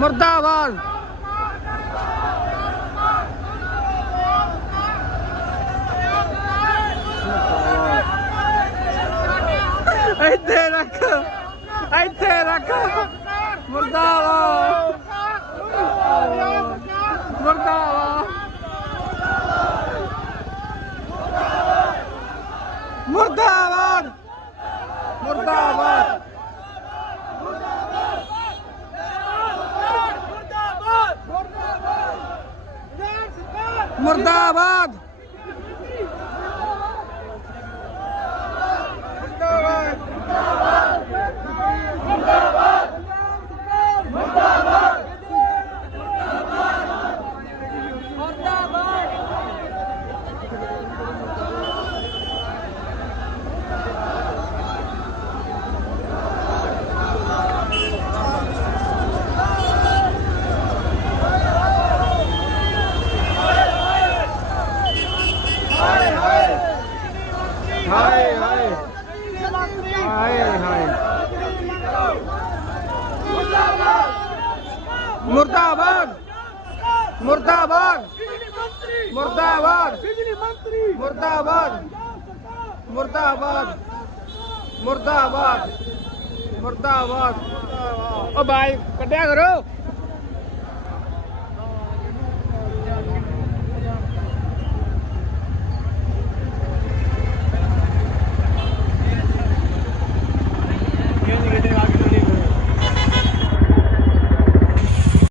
ਮੁਰਦਾਬਾਦ। ਇੱਥੇ ਰੱਖ ਇੱਥੇ ਰੱਖ। ਮੁਰਦਾਬਾਦ। ਮੁਰਦਾਬਾਦ। ਮੁਰਦਾਬਾਦ। ਮੁਰਦਾਬਾਦ। ਮੁਰਦਾਬਾਦ। मुर्दाबाद। मुर्दाबाद। मुर्दाबाद। मुर्दाबाद। मुर्दाबाद। मुर्दाबाद। मुर्दाबाद। ओ भाई कटिया करो।